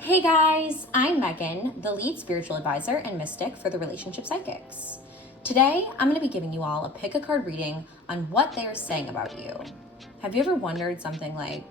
Hey guys, I'm Megan, the lead spiritual advisor and mystic for the Relationship Psychics. Today, I'm going to be giving you all a pick a card reading on what they are saying about you. Have you ever wondered something like,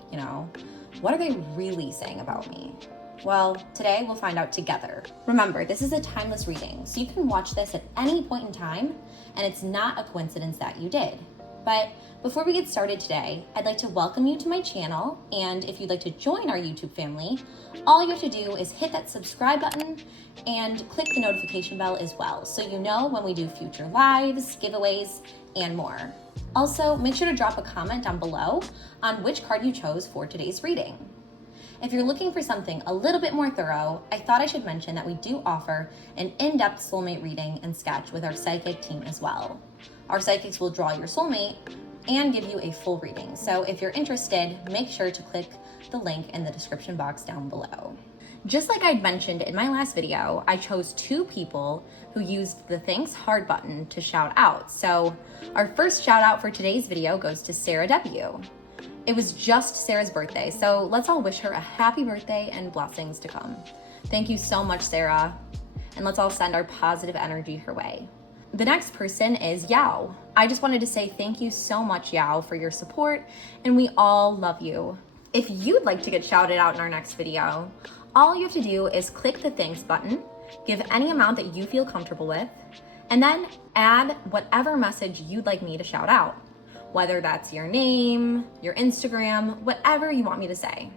what are they really saying about me? Well, today we'll find out together. Remember, this is a timeless reading, so you can watch this at any point in time, and it's not a coincidence that you did. But before we get started today, I'd like to welcome you to my channel, and if you'd like to join our YouTube family, all you have to do is hit that subscribe button and click the notification bell as well, so you know when we do future lives, giveaways, and more. Also, make sure to drop a comment down below on which card you chose for today's reading. If you're looking for something a little bit more thorough, I thought I should mention that we do offer an in-depth soulmate reading and sketch with our psychic team as well. Our psychics will draw your soulmate and give you a full reading. So if you're interested, make sure to click the link in the description box down below. Just like I'd mentioned in my last video, I chose two people who used the thanks hard button to shout out. So our first shout out for today's video goes to Sarah W. It was just Sarah's birthday, so let's all wish her a happy birthday and blessings to come. Thank you so much, Sarah, and let's all send our positive energy her way. The next person is Yao. I just wanted to say thank you so much, Yao, for your support, and we all love you. If you'd like to get shouted out in our next video, all you have to do is click the thanks button, give any amount that you feel comfortable with, and then add whatever message you'd like me to shout out. Whether that's your name, your Instagram, whatever you want me to say.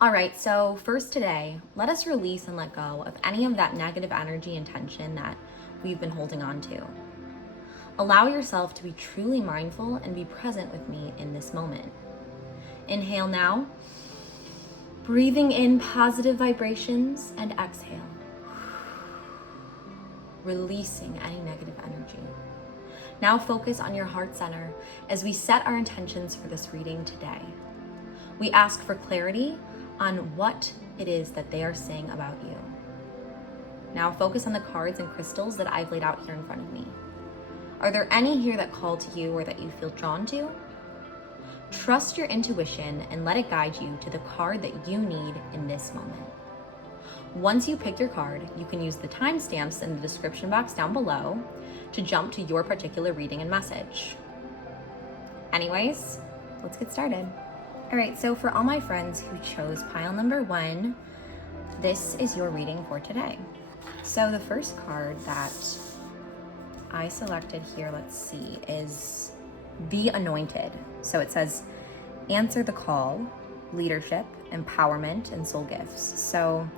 All right, so first today, let us release and let go of any of that negative energy and tension that we've been holding on to. Allow yourself to be truly mindful and be present with me in this moment. Inhale now. Breathing in positive vibrations and exhale. Releasing any negative energy. Now focus on your heart center as we set our intentions for this reading today. We ask for clarity on what it is that they are saying about you. Now focus on the cards and crystals that I've laid out here in front of me. Are there any here that call to you or that you feel drawn to? Trust your intuition and let it guide you to the card that you need in this moment. Once you pick your card, you can use the timestamps in the description box down below to jump to your particular reading and message. Anyways, let's get started. All right, so for all my friends who chose pile number 1, this is your reading for today. So the first card that I selected here, let's see, is the Anointed. So it says, answer the call, leadership, empowerment, and soul gifts. So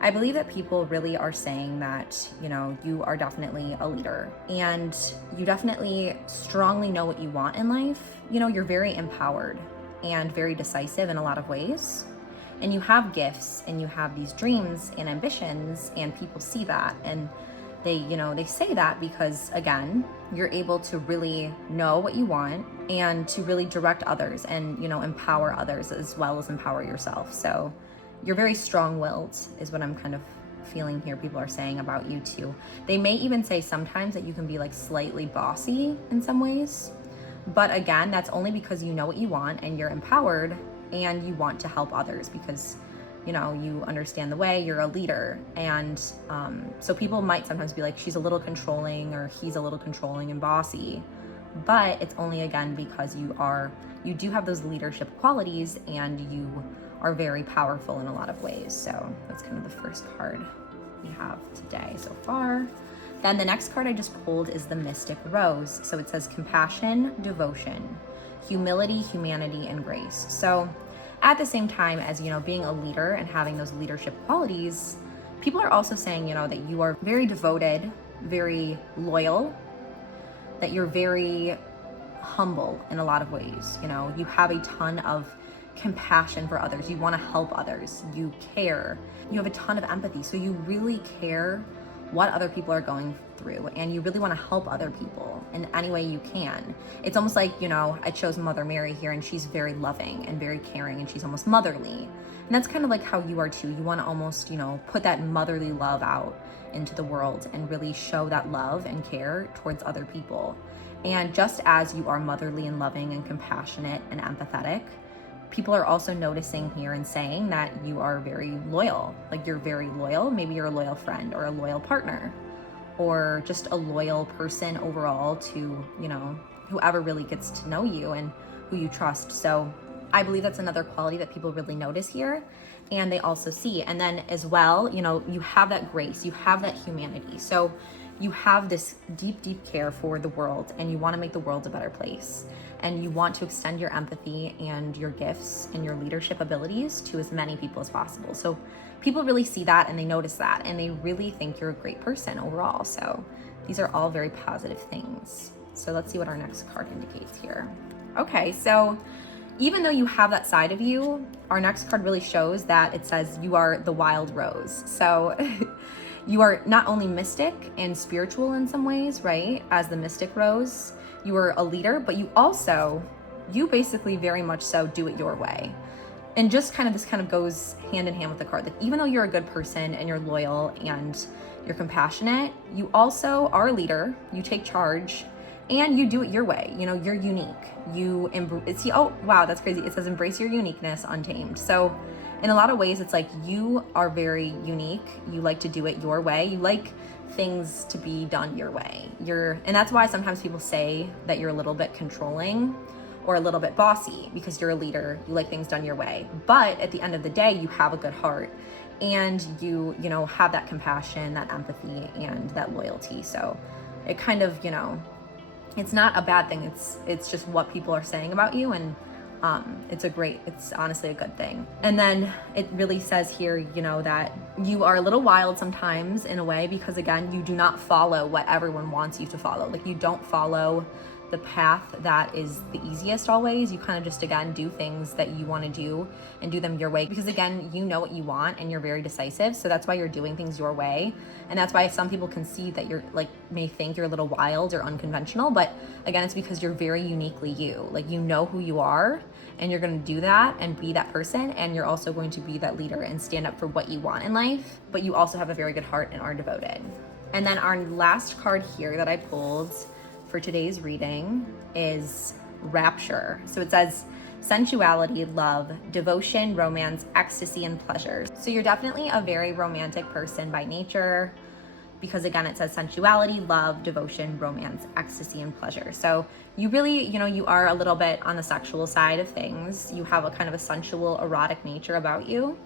I believe that people really are saying that, you are definitely a leader and you definitely strongly know what you want in life. You're very empowered and very decisive in a lot of ways. And you have gifts and you have these dreams and ambitions, and people see that and they say that because, again, you're able to really know what you want and to really direct others and, empower others as well as empower yourself. So you're very strong-willed is what I'm kind of feeling here. People are saying about you too. They may even say sometimes that you can be like slightly bossy in some ways. But again, that's only because you know what you want and you're empowered and you want to help others because you understand the way, you're a leader. And so people might sometimes be like, she's a little controlling or he's a little controlling and bossy, but it's only, again, because you do have those leadership qualities and you are very powerful in a lot of ways. So that's kind of the first card we have today so far. Then the next card I just pulled is the Mystic Rose. So it says compassion, devotion, humility, humanity, and grace. So at the same time as, being a leader and having those leadership qualities, people are also saying, that you are very devoted, very loyal, that you're very humble in a lot of ways. You have a ton of compassion for others. You want to help others. You care. You have a ton of empathy. So you really care what other people are going through, and you really want to help other people in any way you can. It's almost like, I chose Mother Mary here, and she's very loving and very caring, and she's almost motherly. And that's kind of like how you are too. You want to almost, put that motherly love out into the world and really show that love and care towards other people. And just as you are motherly and loving and compassionate and empathetic, people are also noticing here and saying that you are very loyal. Like, you're very loyal. Maybe you're a loyal friend or a loyal partner, or just a loyal person overall to, whoever really gets to know you and who you trust. So I believe that's another quality that people really notice here, and they also see. And then as well, you have that grace, you have that humanity. So you have this deep, deep care for the world, and you want to make the world a better place. And you want to extend your empathy and your gifts and your leadership abilities to as many people as possible. So people really see that, and they notice that, and they really think you're a great person overall. So these are all very positive things. So let's see what our next card indicates here. Okay, so even though you have that side of you, our next card really shows that it says you are the wild rose. So you are not only mystic and spiritual in some ways, right? As the mystic rose, you are a leader, but you basically very much so do it your way. And just this kind of goes hand in hand with the card. Like, even though you're a good person and you're loyal and you're compassionate, you also are a leader, you take charge, and you do it your way. You're unique. Oh, wow, that's crazy. It says embrace your uniqueness, untamed. So in a lot of ways, it's like you are very unique. You like to do it your way. You like things to be done your way. And that's why sometimes people say that you're a little bit controlling or a little bit bossy, because you're a leader, you like things done your way. But at the end of the day, you have a good heart, and you have that compassion, that empathy, and that loyalty. So it kind of, it's not a bad thing. It's just what people are saying about you, and it's honestly a good thing. And then it really says here, that you are a little wild sometimes in a way, because again, you do not follow what everyone wants you to follow. Like, you don't follow the path that is the easiest always. You kind of just, again, do things that you want to do and do them your way, because again, you know what you want and you're very decisive. So that's why you're doing things your way. And that's why some people can see that you're may think you're a little wild or unconventional, but again, it's because you're very uniquely you. Like, you know who you are, and you're going to do that and be that person. And you're also going to be that leader and stand up for what you want in life, but you also have a very good heart and are devoted. And then our last card here that I pulled for today's reading is Rapture. So it says sensuality, love, devotion, romance, ecstasy, and pleasure. So you're definitely a very romantic person by nature, because again, it says sensuality, love, devotion, romance, ecstasy, and pleasure. So you really, you are a little bit on the sexual side of things. You have a kind of a sensual, erotic nature about you.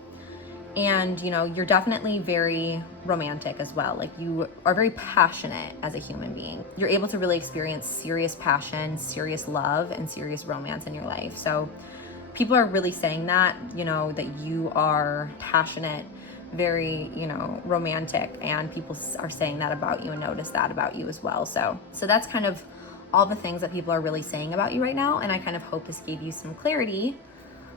And, you're definitely very romantic as well. Like, you are very passionate as a human being. You're able to really experience serious passion, serious love, and serious romance in your life. So people are really saying that, that you are passionate, very, romantic, and people are saying that about you and notice that about you as well. So that's kind of all the things that people are really saying about you right now. And I kind of hope this gave you some clarity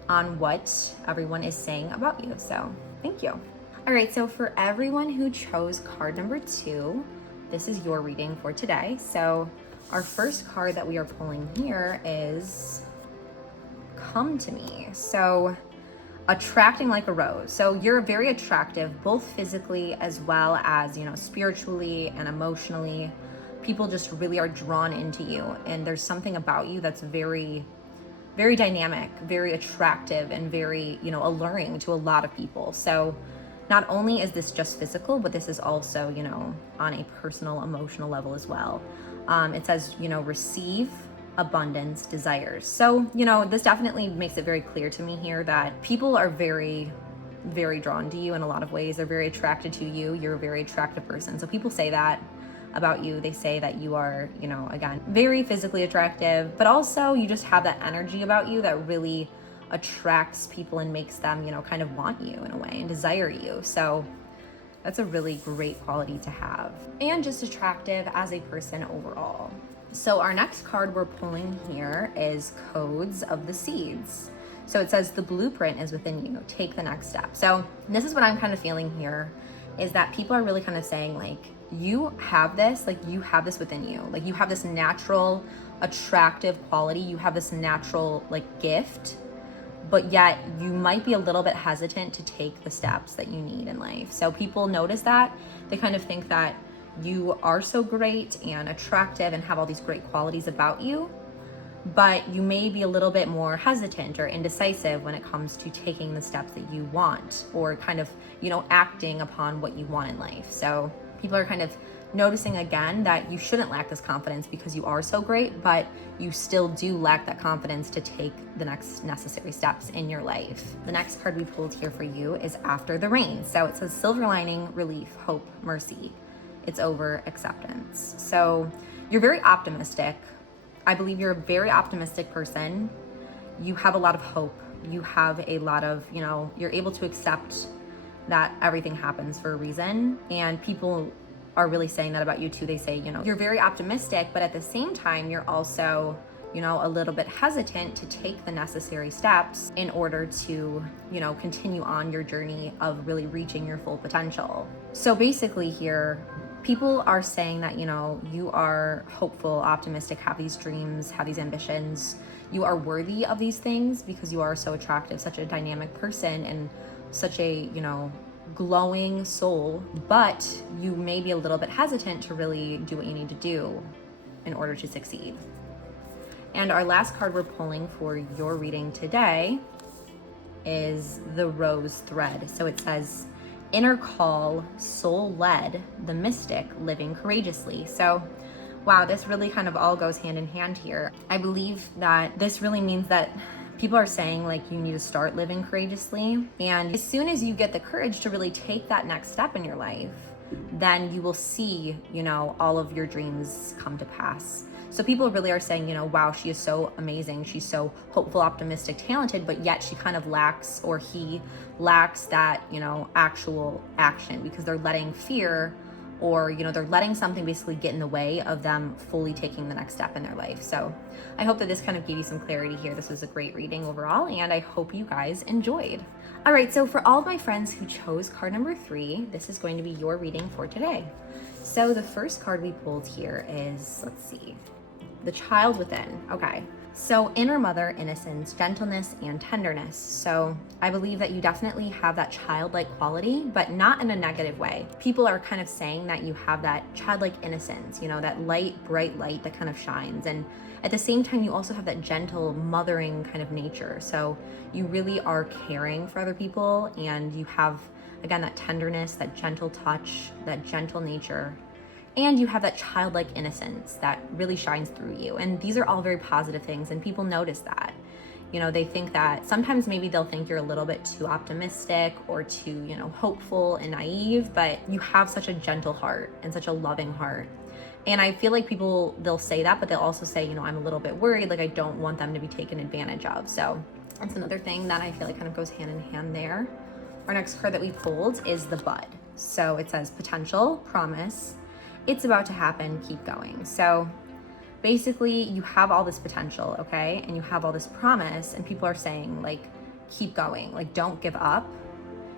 on what everyone is saying about you. So thank you. All right, so for everyone who chose card number 2, this is your reading for today. So our first card that we are pulling here is Come to Me. So attracting like a rose. So you're very attractive, both physically as well as, spiritually and emotionally. People just really are drawn into you, and there's something about you that's very, very dynamic, very attractive, and very, alluring to a lot of people. So not only is this just physical, but this is also, on a personal, emotional level as well. It says, receive abundance desires. So, this definitely makes it very clear to me here that people are very, very drawn to you in a lot of ways. They're very attracted to you. You're a very attractive person. So people say that about you. They say that you are, again, very physically attractive, but also you just have that energy about you that really attracts people and makes them, kind of want you in a way and desire you. So that's a really great quality to have, and just attractive as a person overall. So our next card we're pulling here is Codes of the Seeds. So it says the blueprint is within you. Take the next step. So this is what I'm kind of feeling here, is that people are really kind of saying, like, you have this, like you have this within you. Like you have this natural attractive quality. You have this natural like gift, but yet you might be a little bit hesitant to take the steps that you need in life. So people notice that. They kind of think that you are so great and attractive and have all these great qualities about you, but you may be a little bit more hesitant or indecisive when it comes to taking the steps that you want, or kind of, you know, acting upon what you want in life. So people are kind of noticing again that you shouldn't lack this confidence because you are so great, but you still do lack that confidence to take the next necessary steps in your life. The next card we pulled here for you is After the Rain. So it says silver lining, relief, hope, mercy. It's over, acceptance. So you're very optimistic. I believe you're a very optimistic person. You have a lot of hope. You have a lot of, you know, you're able to accept that everything happens for a reason. And people are really saying that about you too. They say, you know, you're very optimistic, but at the same time, you're also, you know, a little bit hesitant to take the necessary steps in order to, you know, continue on your journey of really reaching your full potential. So basically here, people are saying that, you know, you are hopeful, optimistic, have these dreams, have these ambitions. You are worthy of these things because you are so attractive, such a dynamic person, and such a, you know, glowing soul, but you may be a little bit hesitant to really do what you need to do in order to succeed. And our last card we're pulling for your reading today is the Rose Thread. So it says, inner call, soul-led, the mystic living courageously. So, wow, this really kind of all goes hand in hand here. I believe that this really means that people are saying like you need to start living courageously. And as soon as you get the courage to really take that next step in your life, then you will see, you know, all of your dreams come to pass. So people really are saying, you know, wow, she is so amazing. She's so hopeful, optimistic, talented, but yet she kind of lacks, or he lacks that, you know, actual action, because they're letting fear, or, you know, they're letting something basically get in the way of them fully taking the next step in their life. So I hope that this kind of gave you some clarity here. This was a great reading overall, and I hope you guys enjoyed. All right, so for all of my friends who chose card number 3, this is going to be your reading for today. So the first card we pulled here is, let's see, the Child Within. Okay, so inner mother, innocence, gentleness, and tenderness. So I believe that you definitely have that childlike quality, but not in a negative way. People are kind of saying that you have that childlike innocence, you know, that light, bright light that kind of shines. And at the same time, you also have that gentle, mothering kind of nature. So you really are caring for other people, and you have, again, that tenderness, that gentle touch, that gentle nature. And you have that childlike innocence that really shines through you. And these are all very positive things, and people notice that. You know, they think that sometimes maybe they'll think you're a little bit too optimistic or too, you know, hopeful and naive, but you have such a gentle heart and such a loving heart. And I feel like people, they'll say that, but they'll also say, you know, I'm a little bit worried, like I don't want them to be taken advantage of. So that's another thing that I feel like kind of goes hand in hand there. Our next card that we pulled is the Bud. So it says potential, promise, it's about to happen, keep going. So basically you have all this potential, okay? And you have all this promise, and people are saying like, keep going, like don't give up,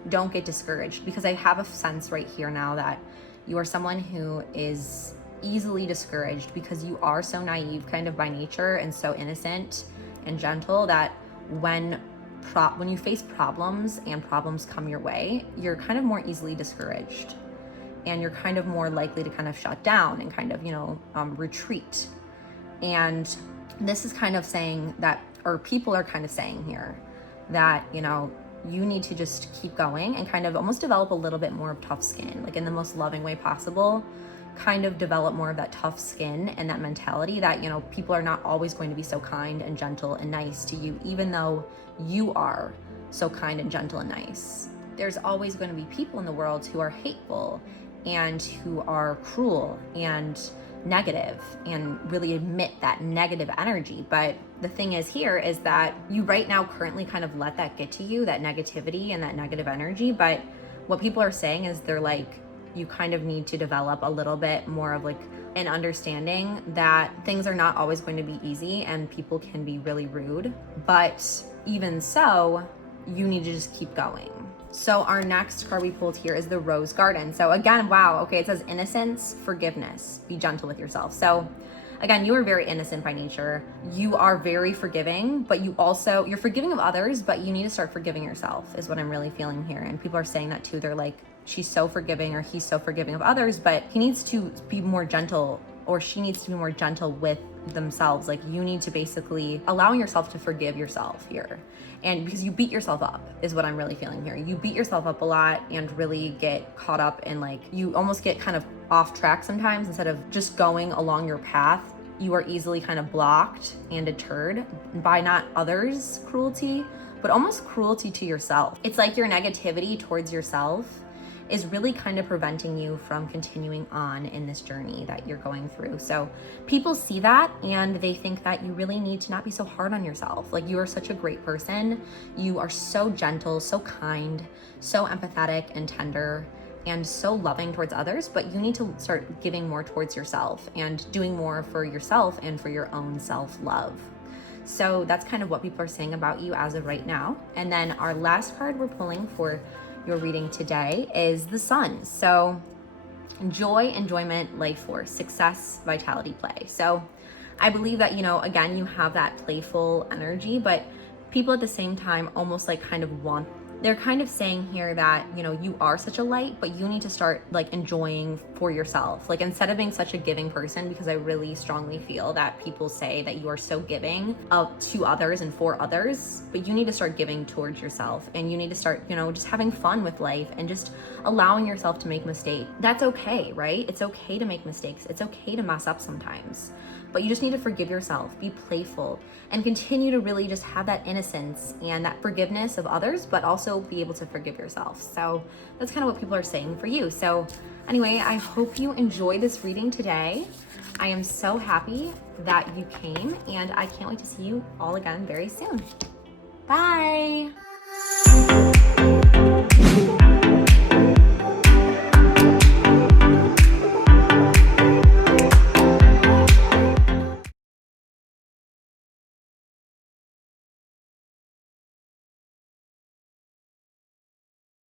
don't get discouraged, because I have a sense right here now that you are someone who is easily discouraged because you are so naive kind of by nature and so innocent and gentle that when you face problems and problems come your way, you're kind of more easily discouraged. And you're kind of more likely to kind of shut down and kind of, you know, retreat. And this is kind of saying that, or people are kind of saying here that, you know, you need to just keep going and kind of almost develop a little bit more of tough skin, like in the most loving way possible, kind of develop more of that tough skin and that mentality that, you know, people are not always going to be so kind and gentle and nice to you, even though you are so kind and gentle and nice. There's always going to be people in the world who are hateful and who are cruel and negative and really emit that negative energy. But the thing is here is that you right now currently kind of let that get to you, that negativity and that negative energy. But what people are saying is they're like, you kind of need to develop a little bit more of like an understanding that things are not always going to be easy and people can be really rude. But even so, you need to just keep going. So our next card we pulled here is the Rose Garden. So again, wow, okay, it says innocence, forgiveness, be gentle with yourself. So again, you are very innocent by nature. You are very forgiving, but you're forgiving of others, but you need to start forgiving yourself is what I'm really feeling here. And people are saying that too. They're like, she's so forgiving or he's so forgiving of others, but he needs to be more gentle, or she needs to be more gentle with themselves. Like, you need to basically allowing yourself to forgive yourself here. And because you beat yourself up is what I'm really feeling here. You beat yourself up a lot and really get caught up in, like, you almost get kind of off track sometimes. Instead of just going along your path, you are easily kind of blocked and deterred by not others' cruelty, but almost cruelty to yourself. It's like your negativity towards yourself is really kind of preventing you from continuing on in this journey that you're going through. So people see that and they think that you really need to not be so hard on yourself. Like, you are such a great person. You are so gentle, so kind, so empathetic and tender, and so loving towards others, but you need to start giving more towards yourself and doing more for yourself and for your own self-love. So that's kind of what people are saying about you as of right now. And then our last card we're pulling for your reading today is the Sun. So joy, enjoyment, life force, success, vitality, play. So I believe that, again, you have that playful energy, but people at the same time almost like kind of they're kind of saying here that, you are such a light, but you need to start like enjoying for yourself. Like, instead of being such a giving person, because I really strongly feel that people say that you are so giving to others and for others, but you need to start giving towards yourself, and you need to start, just having fun with life and just allowing yourself to make mistakes. That's okay, right? It's okay to make mistakes. It's okay to mess up sometimes, but you just need to forgive yourself, be playful, and continue to really just have that innocence and that forgiveness of others, but also be able to forgive yourself. So that's kind of what people are saying for you. So anyway, I hope you enjoyed this reading today. I am so happy that you came, and I can't wait to see you all again very soon. Bye.